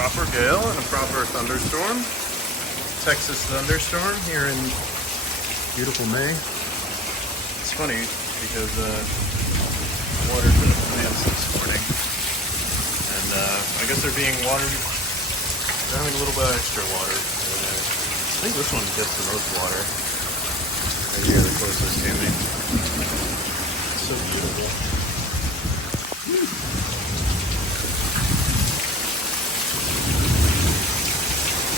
proper gale and a proper thunderstorm. Texas thunderstorm here in beautiful May. It's funny because water to the plants this morning, and I guess they're being watered. They're having a little bit of extra water. I think this one gets the most water. Right here, the closest to me. It's so beautiful.